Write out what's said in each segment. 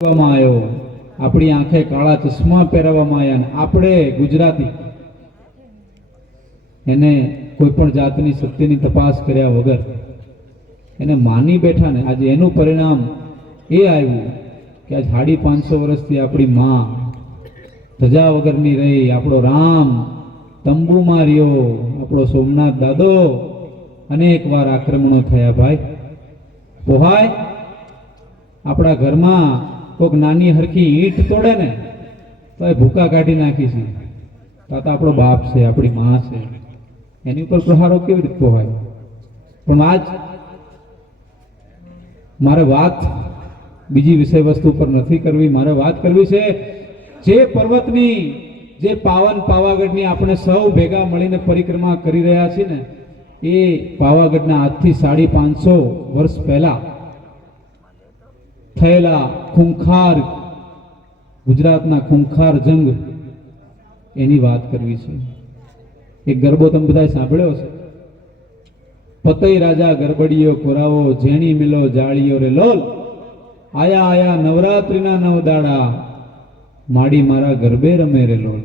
આવ્યો, આપણી આંખે કાળા ચશ્મા પહેરવામાં આવ્યા ને આપણે ગુજરાતી એને કોઈ પણ જાતની સત્યની તપાસ કર્યા વગર એને માની બેઠા ને આજે એનું પરિણામ એ આવ્યું કે આજ 550 વર્ષથી આપણી માં ધજા વગરની રહી, આપણો રામ તંબુમાં રહ્યો, આપણો સોમનાથ દાદો અનેક વાર આક્રમણો થયા. ભાઈ પોહાય આપણા ઘરમાં કોઈક નાની હરખી ઈંટ તોડે ને તો એ ભૂકા કાઢી નાખી છે. તો આપણો બાપ છે, આપણી માં છે, એની ઉપર પ્રહારો કેવી રીતે પોહાય? પણ આજ મારે વાત બીજી વિષય વસ્તુ પર નથી કરવી, મારે વાત કરવી છે જે પર્વતની, જે પાવન પાવાગઢની આપણે સૌ ભેગા મળીને પરિક્રમા કરી રહ્યા છીએ ને, એ પાવાગઢના આજથી 550 વર્ષ પહેલા થયેલા ખૂંખાર, ગુજરાતના ખૂંખાર જંગ એની વાત કરવી છે. એક ગરબો તમે બધા સાંભળ્યો છે, પતઈ રાજા ગરબડીયો કોરાવો, જેણી મિલો જાળીઓ રે લોલ, આયા આયા નવરાત્રિના 9 દાડા, માડી મારા ગરબે રમે રે લોલ.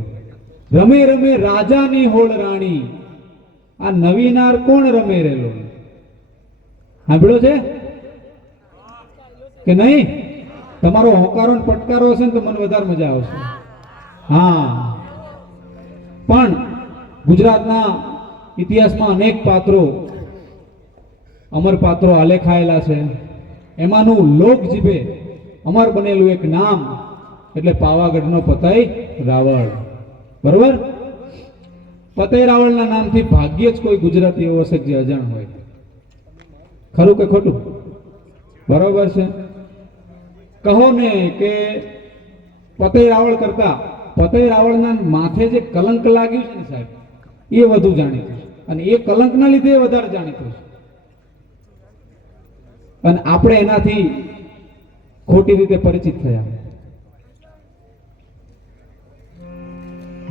રમે રમે રાજાની હોળ રાણી, આ નવીનાર કોણ રમે રે લોલ? સાંભળ્યો છે કે નહીં? તમારો હોકારો ને પટકારો હશે ને તો મને વધારે મજા આવશે. હા, પણ ગુજરાતના ઇતિહાસમાં અનેક પાત્રો, અમર પાત્રો આલેખાયેલા છે. એમાંનું લોક જીભે અમર બનેલું એક નામ એટલે પાવાગઢનો પતઈ રાવળ. બરોબર? પતઈ રાવળના નામથી ભાગ્યે જ કોઈ ગુજરાતી એવો હશે જે અજાણ હોય. ખરું કે ખોટું? બરોબર છે. કહો ને કે પતઈ રાવળ કરતા પતઈ રાવળના માથે જે કલંક લાગ્યું છે ને સાહેબ, એ વધુ જાણીતું છે, અને એ કલંકના લીધે વધારે જાણીતું છે. અને આપણે એનાથી ખોટી રીતે પરિચિત થયા.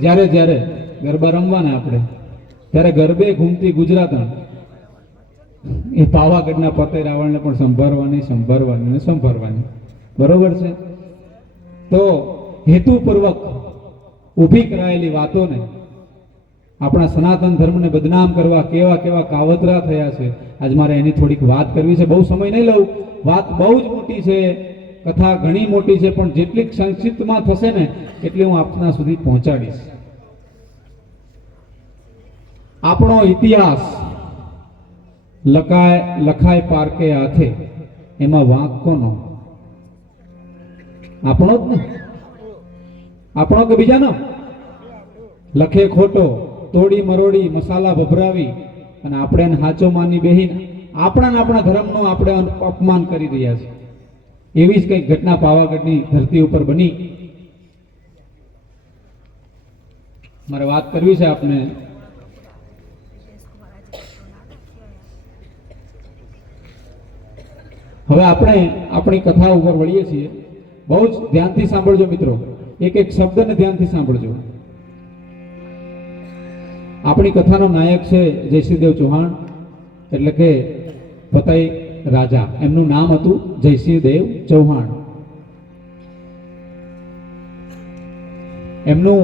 જ્યારે જ્યારે ગરબા રમવાના આપણે, ત્યારે ગરબે ઘૂમતી ગુજરાતણ એ પાવાગઢના પતઈ રાવળને પણ સંભાળવાની. બરોબર છે? તો હેતુપૂર્વક ઊભી કરાયેલી વાતોને, આપણા સનાતન ધર્મને બદનામ કરવા કેવા કેવા કાવતરા થયા છે, આજ મારે એની થોડીક વાત કરવી છે. બહુ સમય નહીં લઉં, વાત બહુ જ મોટી છે, કથા ઘણી મોટી છે, પણ જેટલી સંક્ષિપ્તમાં થશે ને એટલી હું આપના સુધી પહોંચાડીશ. આપણો ઇતિહાસ લખાય પારકે હાથે, એમાં વાંક કોનો? આપણો જ ને? આપણો કે બીજાનો? લખે ખોટો, તોડી મરોડી, મસાલા ભભરાવી અને આપણે હાચો માની બેહીને આપણા ધર્મનું આપણે અપમાન કરી રહ્યા છીએ. એવી જ કઈક ઘટના પાવાગઢની ધરતી ઉપર બની. મારે વાત કરવી છે આપને. હવે આપણે આપણી કથા ઉપર વળીએ છીએ. બહુ જ ધ્યાનથી સાંભળજો મિત્રો, એક એક શબ્દને ધ્યાનથી સાંભળજો. આપણી કથાનો નાયક છે જયસિંહદેવ ચૌહાણ, એટલે કે પતઈ રાજા. એમનું નામ હતું જયસિંહદેવ ચૌહાણ. એમનું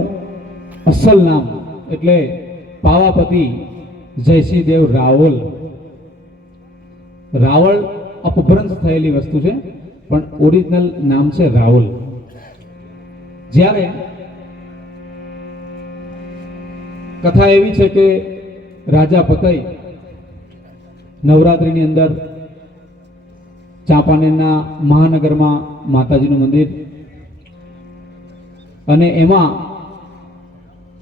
અસલ નામ એટલે પાવાપતિ જયસિંહદેવ રાવલ. રાવળ અપભ્રંશ થયેલી વસ્તુ છે, પણ ઓરિજિનલ નામ છે રાવલ. જ્યારે કથા એવી છે કે રાજા પતઈ નવરાત્રિની અંદર ચાંપાનેરના મહાનગરમાં માતાજીનું મંદિર, અને એમાં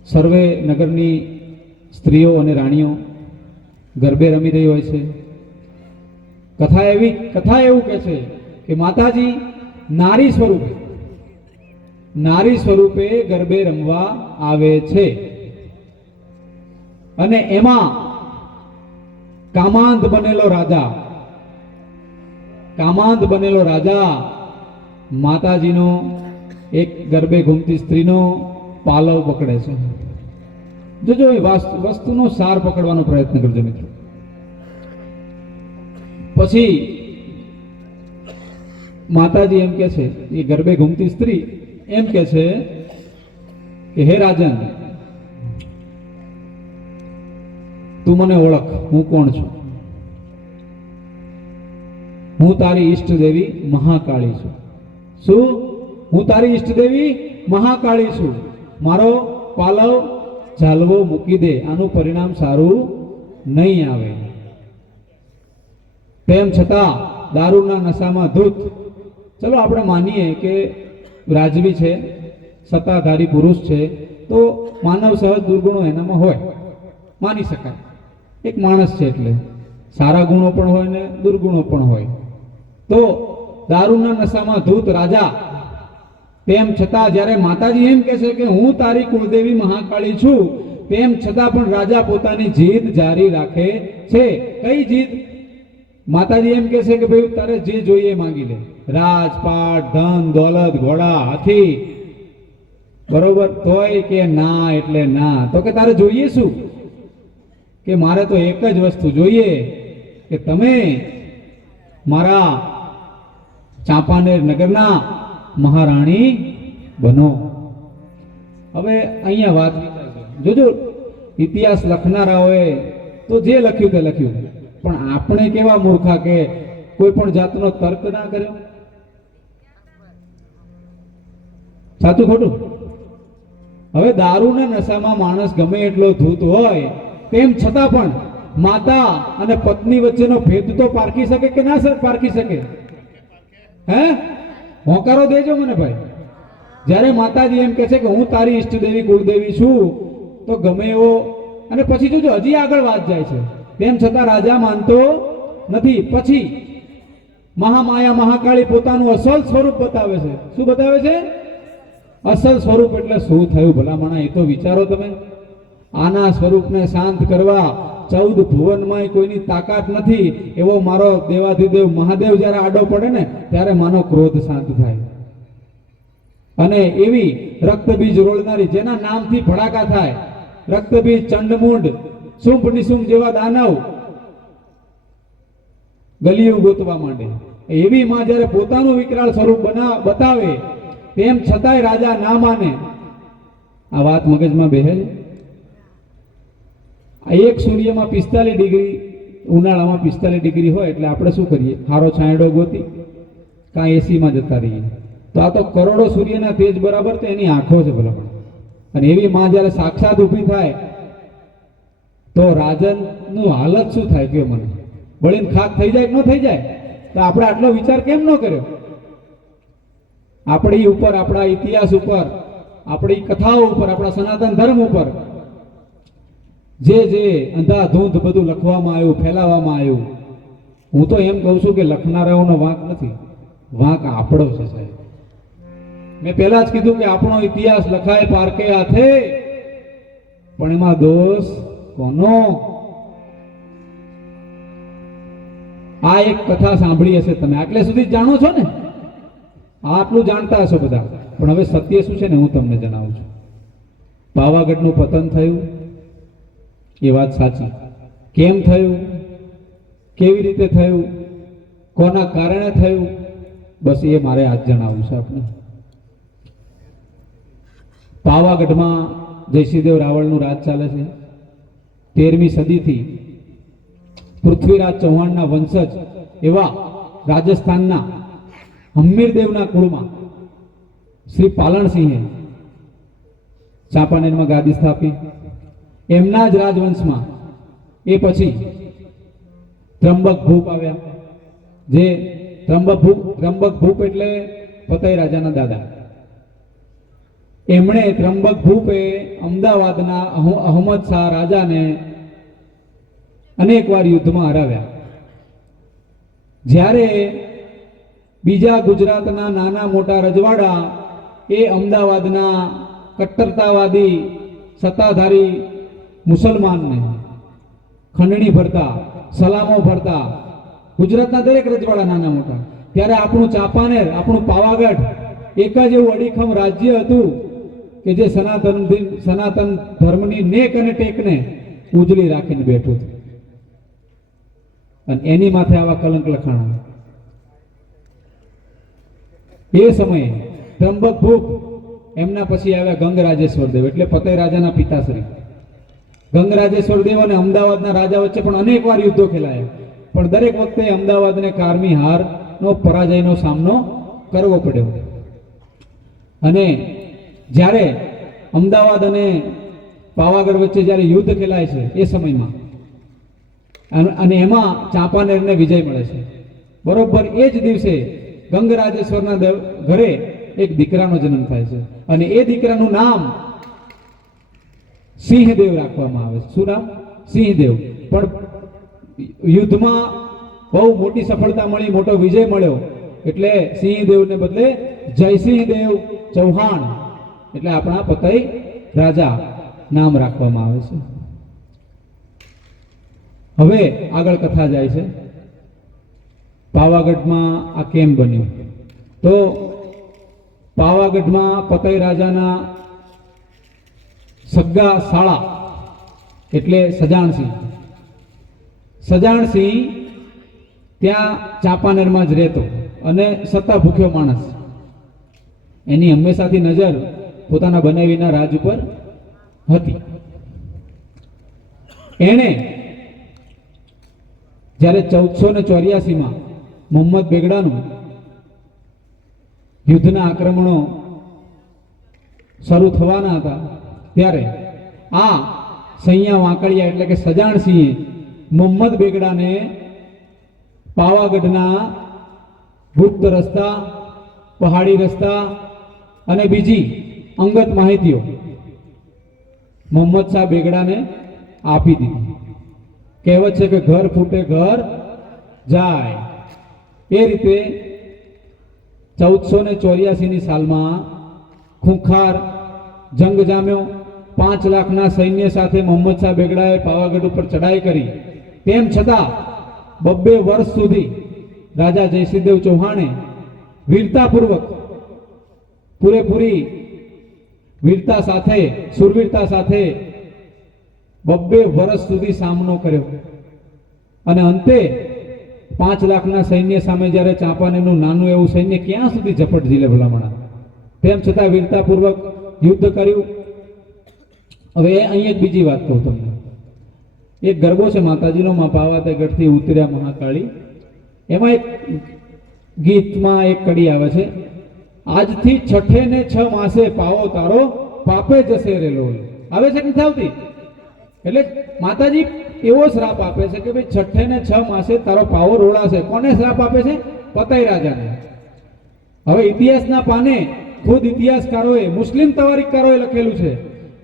સર્વે નગરની સ્ત્રીઓ અને રાણીઓ ગરબે રમી રહી હોય છે. કથા એવું કહે છે કે માતાજી નારી સ્વરૂપે ગરબે રમવા આવે છે, અને એમાં કામાંધ બનેલો રાજા માતાજીનો એક ગરબે ઘૂમતી સ્ત્રીનો પાલવ પકડે છે. જોજો, એ વસ્તુનો સાર પકડવાનો પ્રયત્ન કરજો મિત્રો. પછી માતાજી એમ કે છે, એ ગરબે ઘૂમતી સ્ત્રી એમ કે છે કે હે રાજન, તું મને ઓળખ, હું કોણ છું. હું તારી ઈષ્ટ દેવી મહાકાળી છું. શું? હું તારી ઈષ્ટ દેવી મહાકાળી છું. મારો પાલવ ઝાલવો મૂકી દે, આનું પરિણામ સારું નહીં આવે. તેમ છતાં દારૂના નશામાં ધૂત, ચલો આપણે માનીએ કે રાજવી છે, સત્તાધારી પુરુષ છે, તો માનવ સહજ દુર્ગુણો એનામાં હોય, માની શકાય. એક માણસ છે એટલે સારા ગુણો પણ હોય ને દુર્ગુણો પણ હોય. તો દારૂના નશામાં ધૂત રાજા, તેમ છતાં જ્યારે માતાજી એમ કહે છે કે હું તારી કુળદેવી મહાકાળી છું, તેમ છતાં પણ રાજા પોતાની જીદ જારી રાખે છે. કઈ જીદ? માતાજી એમ કહે છે કે ભાઈ તારે જે જોઈએ માંગી લે, રાજપાટ, ધન, દોલત, ઘોડા, હાથી, બરોબર. તોય કે ના એટલે ના. તો કે તારે જોઈએ શું? કે મારે તો એક જ વસ્તુ જોઈએ કે તમે મારા ચાંપાનેર નગરના મહારાણી બનો. હવે અહીંયા વાત જોજો, ઇતિહાસ લખનારાઓએ તો જે લખ્યું તે લખ્યું, પણ આપણે કેવા મૂર્ખા કે કોઈ પણ જાતનો તર્ક ના કર્યો. સાચું ખોટું? હવે દારૂના નશામાં માણસ ગમે એટલો ધૂત હોય, તેમ છતાં પણ માતા અને પત્ની વચ્ચેનો ભેદ તો પારખી શકે કે ના સર પારખી શકે? હે, હોંકારો દેજો મને ભાઈ. જ્યારે માતાજી એમ કહે છે કે હું તારી ઈષ્ટ દેવી કુળદેવી છું, તો ગમે એવો, અને પછી જોજો હજી આગળ વાત જાય છે, તેમ છતાં રાજા માનતો નથી. પછી મહામાયા મહાકાળી પોતાનું અસલ સ્વરૂપ બતાવે છે. શું બતાવે છે? અસલ સ્વરૂપ. એટલે શું થયું ભલામણા, એ તો વિચારો તમે. આના સ્વરૂપને શાંત કરવા 14 ભુવનમાં કોઈની તાકાત નથી. એવો મારો દેવાધિદેવ મહાદેવ જ્યારે આડો પડે ને ત્યારે માનો ક્રોધ શાંત થાય. અને એવી રક્તબીજ રોળનારી, જેના નામથી ભડાકા થાય, રક્તબીજ, ચંડમુંડ, શુંભ નિશુંભ જેવા દાનવ ગલિયું ગોતવા માંડે, એવી માં જ્યારે પોતાનું વિકરાળ સ્વરૂપ બતાવે, તેમ છતાંય રાજા ના માને. આ વાત મગજમાં બેહે. એક સૂર્યમાં 45 ડિગ્રી, ઉનાળામાં 45 ડિગ્રી હોય એટલે આપણે શું કરીએ? હારો છાંયડો ગોતી કાં એસીમાં જતા રહીએ. તો આ તો કરોડો સૂર્યના તેજ બરાબર તો એની આંખો છે ભલા. અને એવી માં જ્યારે સાક્ષાત ઊભી થાય તો રાજનનું હાલત શું થાય કયો મને? બળીને ખાક થઈ જાય કે ન થઈ જાય? તો આપણે આટલો વિચાર કેમ ન કર્યો? આપણી ઉપર, આપણા ઇતિહાસ ઉપર, આપણી કથાઓ ઉપર, આપણા સનાતન ધર્મ ઉપર જે અંધાધૂંધ બધું લખવામાં આવ્યું, ફેલાવવામાં આવ્યું, હું તો એમ કહું છું કે લખનારાઓનો વાંક નથી, વાંક આપણો છે સાહેબ. મેં પહેલા જ કીધું કે આપણો ઇતિહાસ લખાય પારકે હાથે, પણ એમાં દોષ કોનો? આ એક કથા સાંભળી હશે તમે, આટલે સુધી જાણો છો ને, આટલું જાણતા હશો બધા. પણ હવે સત્ય શું છે ને હું તમને જણાવું છું. પાવાગઢનું પતન થયું, એ વાત સાચી. કેમ થયું, કેવી રીતે થયું, કોના કારણે થયું, બસ એ મારે આજ જણાવવું છે આપને. પાવાગઢમાં જયસિંહદેવ રાવળનું રાજ ચાલે છે. 13મી સદીથી પૃથ્વીરાજ ચૌહાણના વંશજ એવા રાજસ્થાનના હમ્મીરદેવના કુળમાં શ્રી પાલણસિંહે ચાંપાનેરમાં ગાદી સ્થાપી. એમના જ રાજવંશમાં એ પછી ત્રંબક ભૂપ આવ્યા. જે ત્રંબક ભૂપ એટલે ફતેહ રાજાના દાદા. એમણે ત્રંબક ભૂપે અમદાવાદના અહમદ શાહ રાજાને અનેક વાર યુદ્ધમાં હરાવ્યા. જ્યારે બીજા ગુજરાતના નાના મોટા રજવાડા એ અમદાવાદના કટ્ટરતાવાદી સત્તાધારી મુસલમાનને ખંડણી ભરતા, સલામો ભરતા, ગુજરાતના દરેક રજવાડા નાના મોટા, ત્યારે આપણું ચાંપાનેર, આપણું પાવાગઢ એક જ એવું અડીખમ રાજ્ય હતું કે જે સનાતન ધર્મની નેક અને ટેકને ઉજળી રાખીને બેઠું હતું. અને એની માથે આવા કલંક લખાણા. એ સમયે ત્રંબક ભૂપ, એમના પછી આવ્યા ગંગરાજેશ્વર દેવ એટલે પતઈ રાજાના પિતાશ્રી. ગંગરાજેશ્વર દેવ અને અમદાવાદના રાજા વચ્ચે પણ અનેક વાર યુદ્ધો ખેલાયા, પણ દરેક વખતે અમદાવાદને કારમી હારનો પરાજયનો સામનો કરવો પડ્યો. અને જ્યારે અમદાવાદ અને પાવાગઢ વચ્ચે જ્યારે યુદ્ધ ખેલાય છે એ સમયમાં અને એમાં ચાંપાનેરને વિજય મળે છે. બરોબર એ જ દિવસે ગંગરાજેશ્વરના ઘરે એક દીકરાનો જન્મ થાય છે અને એ દીકરાનું નામ સિંહદેવ રાખવામાં આવે છે. શું નામ? સિંહદેવ. પણ યુદ્ધમાં બહુ મોટી સફળતા મળી, મોટો વિજય મળ્યો એટલે સિંહદેવને બદલે જયસિંહદેવ ચૌહાણ એટલે આપણા પતઈ રાજા નામ રાખવામાં આવે છે. હવે આગળ કથા જાય છે. પાવાગઢમાં આ કેમ બન્યું? તો પાવાગઢમાં પતઈ રાજાના સગા સાળા એટલે સજાણસિંહ ત્યાં ચાંપાનેરમાં જ રહેતો અને સત્તા ભૂખ્યો માણસ. એની હંમેશાથી નજર પોતાના બનાવીના રાજ ઉપર હતી. એણે જ્યારે 1484માં મોહમ્મદ બેગડાનું યુદ્ધના આક્રમણો શરૂ થવાના હતા ત્યારે આ સૈયા વાંકડિયા એટલે કે સજાણસિંહે મોહમ્મદ બેગડાને પાવાગઢના ગુપ્ત રસ્તા, પહાડી રસ્તા અને બીજી અંગત માહિતીઓ મોહમ્મદ શાહ બેગડાને આપી દીધી. કહેવત છે કે ઘર ફૂટે ઘર જાય. એ રીતે 1484ની સાલમાં ખૂંખાર જંગ જામ્યો. 5 લાખના સૈન્ય સાથે મોહમ્મદ શાહ બેગડાએ પાવાગઢ ઉપર ચડાઈ કરી. તેમ છતાં 2 વર્ષ સુધી રાજા જયસિંહદેવ ચૌહાણે વીરતાપૂર્વક, પૂરેપૂરી વીરતા સાથે, સુરવીરતા સાથે 2 વર્ષ સુધી સામનો કર્યો અને અંતે 5 લાખના સૈન્ય સામે જ્યારે ચાંપાનેરનું નાનું એવું સૈન્ય ક્યાં સુધી ઝપટ ઝીલે ભલામણા, તેમ છતાં વીરતાપૂર્વક યુદ્ધ કર્યું. હવે અહીં એક બીજી વાત કહું તમને. એક ગરબો છે માતાજીનો, માં પાવાતે ગઢથી ઉતર્યા મહાકાળી. એમાં એક ગીતમાં એક કડી આવે છે, આજથી 6 ને 6 માસે પાવો તારો પાપે જશે રે લોલ. આવે છે કે નથી આવતી? એટલે માતાજી એવો શ્રાપ આપે છે કે ભાઈ 6 ને 6 માસે તારો પાવો રોળાશે. કોને શ્રાપ આપે છે? પતઈ રાજાને. હવે ઇતિહાસના પાને ખુદ ઇતિહાસકારોએ, મુસ્લિમ તવારીખકારોએ લખેલું છે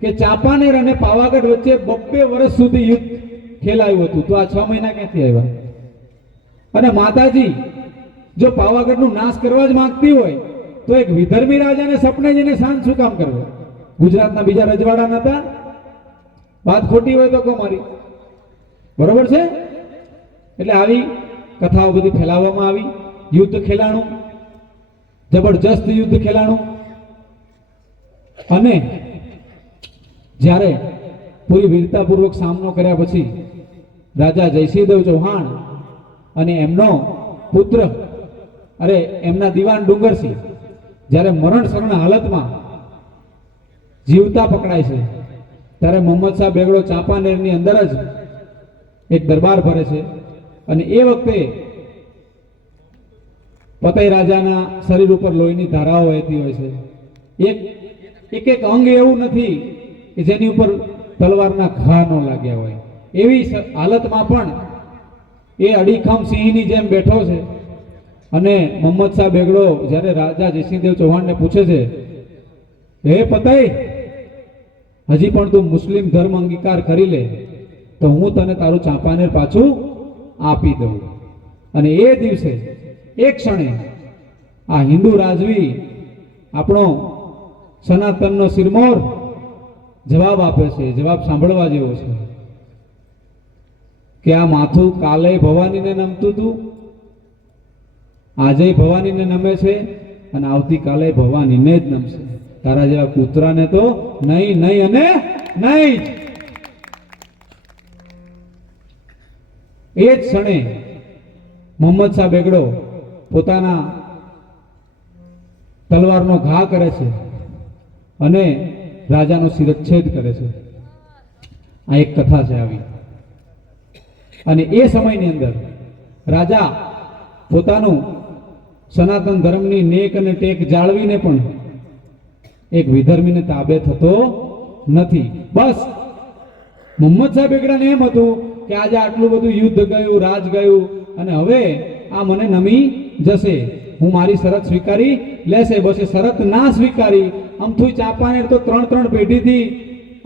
કે ચાંપાનેર અને પાવાગઢ વચ્ચે 2 વર્ષ સુધી યુદ્ધ ખેલાયું હતું. તો આ 6 મહિના ક્યાંથી આવ્યા? અને માતાજી જો પાવાગઢનું નાશ કરવા જ માંગતી હોય તો એક વિધર્મી રાજાને સપને જઈને શાંત શું કામ કરવો? ગુજરાતના બીજા રજવાડા નતા? વાત ખોટી હોય તો કહો મારી. બરોબર છે? એટલે આવી કથાઓ બધી ફેલાવવામાં આવી. યુદ્ધ ખેલાણું, જબરજસ્ત યુદ્ધ ખેલાણું. અને જ્યારે પૂરી વીરતાપૂર્વક સામનો કર્યા પછી રાજા જયસિંહદેવ ચૌહાણ અને એમનો પુત્ર, એમના દિવાન ડુંગરસિંહ જ્યારે મરણ શરણ હાલતમાં જીવતા પકડાય છે ત્યારે મોહમ્મદ શાહ બેગડો ચાંપાનેરની અંદર જ એક દરબાર ભરે છે અને એ વખતે પતઈ રાજાના શરીર ઉપર લોહીની ધારાઓ વહેતી હોય છે. એક અંગ એવું નથી કે જેની ઉપર તલવારના ઘા ન લાગ્યા હોય. એવી હાલતમાં પણ એ અડીખમ સિંહની જેમ બેઠો છે અને મોહમ્મદ શાહ બેગડો જ્યારે રાજા જયસિંહદેવ ચૌહાણને પૂછે છે, હે પતઈ, હજી પણ તું મુસ્લિમ ધર્મ અંગીકાર કરી લે તો હું તને તારું ચાંપાનેર પાછું આપી દઉં. અને એ દિવસે, એ ક્ષણે આ હિન્દુ રાજવી, આપણો સનાતનનો સિરમોર જવાબ આપે છે. જવાબ સાંભળવા જેવો છે કે આ માથું કાલે ભવાનીને નમતું હતું, આજે ભવાનીને નમે છે અને આવતીકાલે ભવાનીને જ નમશે. તારા જેવા કૂતરાને તો નહીં, નહીં અને નહીં જ. એ જ ક્ષણે મોહમ્મદ શાહ બેગડો પોતાના તલવારનો ઘા કરે છે અને રાજાનો શિરચ્છેદ કરે છે. આ એક કથા છે આવી. અને એ સમયની અંદર રાજા પોતાનું સનાતન ધર્મની નેક અને ટેક જાળવીને પણ એક વિધર્મીને તાબે થતો નથી. બસ મોહમ્મદ સાહેબ બેગડાને એમ હતું કે આજે આટલું બધું યુદ્ધ ગયું, રાજ ગયું, અને હવે આ મને નમી જશે, હું મારી શરત સ્વીકારી લેશે. બસ એ શરત ના સ્વીકારી અમથું ચાપાનેર તો 3 પેઢીથી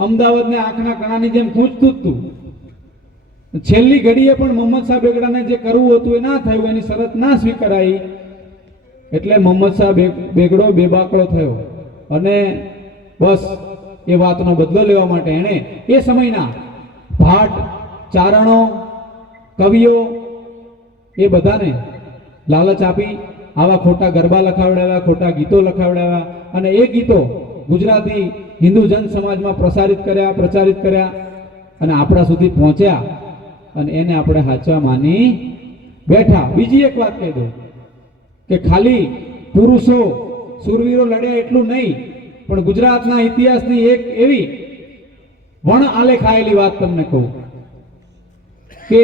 અમદાવાદને આંખના કણાની જેમ ખૂંચતું જ હતું. છેલ્લી ઘડીએ પણ મોહમ્મદ શાહ બેગડાને જે કરવું હતું એ ના થયું, એની શરત ના સ્વીકારાઈ, એટલે મોહમ્મદ શાહ બેગડો બેબાકળો થયો. અને બસ એ વાતનો બદલો લેવા માટે એણે એ સમયના ભાટ, ચારણો, કવિઓ એ બધાને લાલચ આપી આવા ખોટા ગરબા લખાવડાવ્યા, ખોટા ગીતો લખાવડાવ્યા, અને એ ગીતો ગુજરાતી હિન્દુ જન સમાજમાં પ્રચારિત કર્યા અને આપણા સુધી પહોંચ્યા, અને એને આપણે હાચવા માની બેઠા. બીજી એક વાત કહી દઉં કે ખાલી પુરુષો સુરવીરો લડ્યા એટલું નહીં, પણ ગુજરાતના ઇતિહાસની એક એવી વણ આલેખાયેલી વાત તમને કહું કે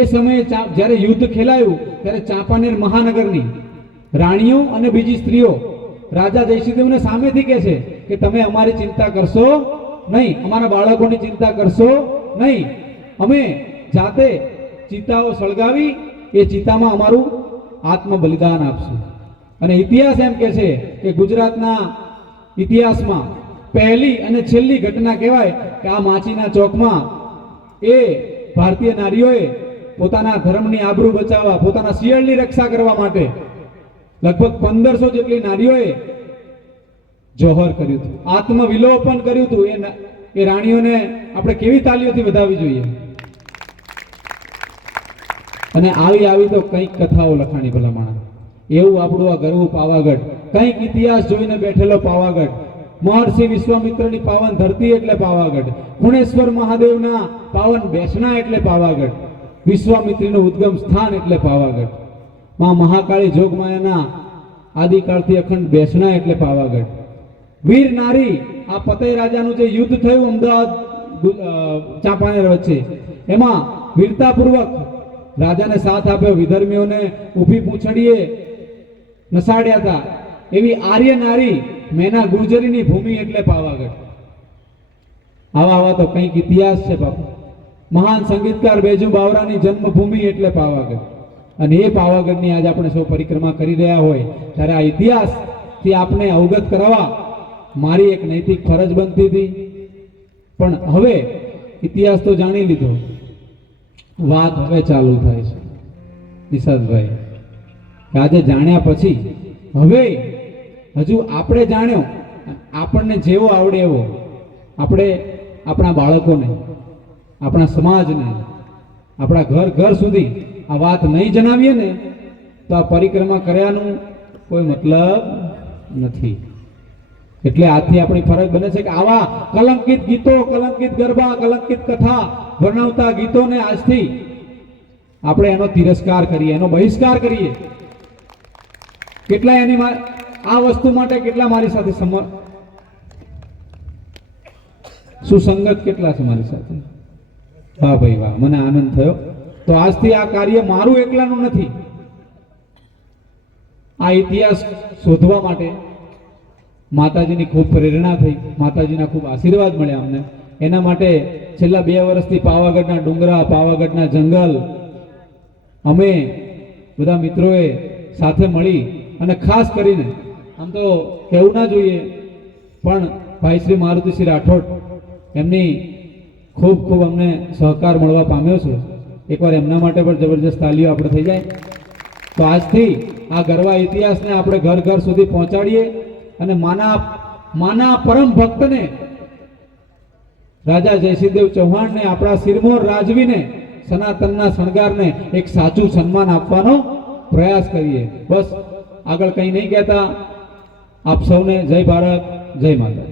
એ સમયે જ્યારે યુદ્ધ ખેલાયું ત્યારે ચાંપાનેર મહાનગરની રાણીઓ અને બીજી સ્ત્રીઓ રાજા જયસિંહદેવને સામેથી કહે છે કે તમે અમારી ચિંતા કરશો નહીં, અમારા બાળકોની ચિંતા કરશો નહીં, અમે જાતે ચિતાઓ સળગાવી એ ચિતામાં અમારું આત્મ બલિદાન આપશું. અને ઇતિહાસ એમ કહે છે કે ગુજરાતના ઇતિહાસમાં પહેલી અને છેલ્લી ઘટના કહેવાય કે આ માચીના ચોકમાં એ ભારતીય નારીઓએ પોતાના ધર્મની આબરૂ બચાવવા, પોતાના શિયળની રક્ષા કરવા માટે લગભગ 1500 જેટલી નારીઓએ જોહર કર્યું હતું, આત્મવિલોપન કર્યું હતું. એ રાણીઓને આપણે કેવી તાલીઓથી વધાવવી જોઈએ. અને આવી તો કંઈક કથાઓ લખાણી ભલામણા. એવું આપણું આ ગરવું પાવાગઢ, કંઈક ઇતિહાસ જોઈને બેઠેલો પાવાગઢ, મહર્ષિ વિશ્વામિત્રની પાવન ધરતી એટલે પાવાગઢ, ખૂણેશ્વર મહાદેવના પાવન બેસણા એટલે પાવાગઢ, વિશ્વામિત્રીનું ઉદ્ગમ સ્થાન એટલે પાવાગઢ, માં મહાકાળી જોગમાયાના આદિકાળથી અખંડ બેસણા એટલે પાવાગઢ, વીર નારી આ પતઈ રાજાનું જે યુદ્ધ થયું અમદાવાદ ચાંપાનેર વચ્ચે, એમાં વીરતાપૂર્વક રાજાને સાથ આપ્યો, વિધર્મીઓને ઊભી પૂંછડીએ નસાડ્યા હતા, એવી આર્ય નારી મેના ગુર્જરીની ભૂમિ એટલે પાવાગઢ. આવા તો કંઈક ઇતિહાસ છે બાપુ. મહાન સંગીતકાર બેજુ બાવરાની જન્મભૂમિ એટલે પાવાગઢ. અને એ પાવાગઢની આજે આપણે સૌ પરિક્રમા કરી રહ્યા હોય ત્યારે આ ઇતિહાસથી આપણે અવગત કરાવવા મારી એક નૈતિક ફરજ બનતી હતી. પણ હવે ઇતિહાસ તો જાણી લીધો, વાત હવે ચાલુ થાય છે નિષાદભાઈ, આજે જાણ્યા પછી હવે હજુ આપણે જાણ્યો, આપણને જેવો આવડે એવો આપણે આપણા બાળકોને, આપણા સમાજને, આપણા ઘર સુધી આ વાત નહીં જણાવીએ ને તો આ પરિક્રમા કર્યાનું કોઈ મતલબ નથી. એટલે આજથી આપણી ફરજ બને છે કે આવા કલંકિત ગીતો, કલંકિત ગરબા, કલંકિત કથા વર્ણવતા ગીતોને આજથી આપણે એનો તિરસ્કાર કરીએ, એનો બહિષ્કાર કરીએ. કેટલા એની આ વસ્તુ માટે કેટલા મારી સાથે સુસંગત કેટલા છે મારી સાથે. વાહ ભાઈ વાહ, મને આનંદ થયો. તો આજથી આ કાર્ય મારું એકલાનું નથી. આ ઇતિહાસ શોધવા માટે માતાજીની ખૂબ પ્રેરણા થઈ, માતાજીના ખૂબ આશીર્વાદ મળ્યા અમને. એના માટે છેલ્લા 2 વર્ષથી પાવાગઢના ડુંગરા, પાવાગઢના જંગલ અમે બધા મિત્રોએ સાથે મળી અને ખાસ કરીને આમ તો કહેવું ના જોઈએ પણ ભાઈ શ્રી મારુતિસિંહ રાઠોડ એમની ખૂબ અમને સહકાર મળવા પામ્યો છે. એકવાર એમના માટે પણ જબરજસ્ત તાલીઓ આપણે થઈ જાય. તો આજથી આ ગરવા ઇતિહાસને આપણે ઘર સુધી પહોંચાડીએ અને માના પરમ ભક્તને રાજા જયસિંહદેવ ચૌહાણને, આપણા સિરમોર રાજવીને, સનાતનના શણગારને એક સાચું સન્માન આપવાનો પ્રયાસ કરીએ. બસ આગળ કંઈ નહીં કહેતા. આપ સૌને જય ભારત, જય માતા.